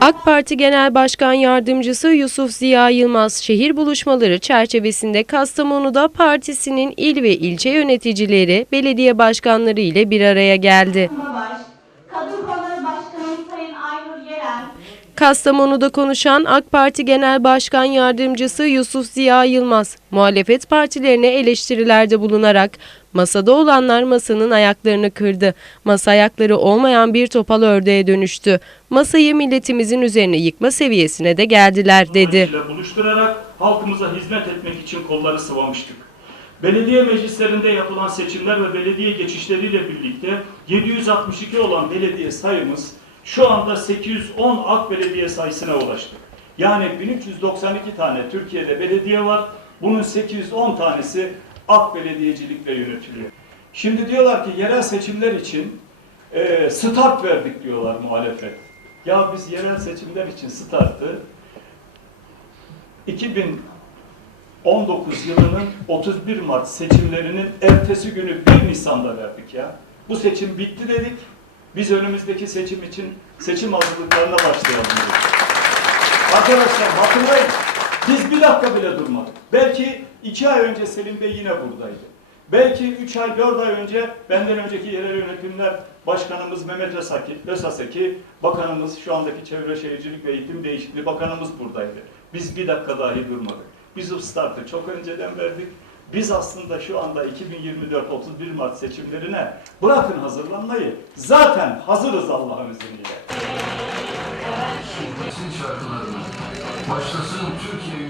AK Parti Genel Başkan Yardımcısı Yusuf Ziya Yılmaz şehir buluşmaları çerçevesinde Kastamonu'da partisinin il ve ilçe yöneticileri, belediye başkanları ile bir araya geldi. Aynur Yeren, Kastamonu'da konuşan AK Parti Genel Başkan Yardımcısı Yusuf Ziya Yılmaz, muhalefet partilerine eleştirilerde bulunarak masada olanlar masanın ayaklarını kırdı. Masa ayakları olmayan bir topal ördeğe dönüştü. Masayı milletimizin üzerine yıkma seviyesine de geldiler dedi. buluşturarak halkımıza hizmet etmek için kolları sıvamıştık. Belediye meclislerinde yapılan seçimler ve belediye geçişleriyle birlikte 762 olan belediye sayımız şu anda 810 AK belediye sayısına ulaştık. Yani 1392 tane Türkiye'de belediye var. Bunun 810 tanesi AK belediyecilikle yönetiliyor. Şimdi diyorlar ki yerel seçimler için e, start verdik diyorlar muhalefet. Ya biz yerel seçimler için startı 2019 yılının 31 Mart seçimlerinin ertesi günü 1 Nisan'da verdik ya. Bu seçim bitti dedik. Biz önümüzdeki seçim için seçim hazırlıklarına başlayalım. Arkadaşlar hatırlayın. Biz bir dakika bile durmadık. Belki iki ay önce Selim Bey yine buradaydı. Belki üç ay, dört ay önce benden önceki yerel yönetimler başkanımız Mehmet Özaseki, bakanımız şu andaki Çevre Şehircilik ve İklim Değişikliği bakanımız buradaydı. Biz bir dakika dahi durmadık. Biz o startı çok önceden verdik. Biz aslında şu anda 2024 31 Mart seçimlerine bırakın hazırlanmayı. Zaten hazırız Allah'ın izniyle. Şarkılarınız başlasın Türkiye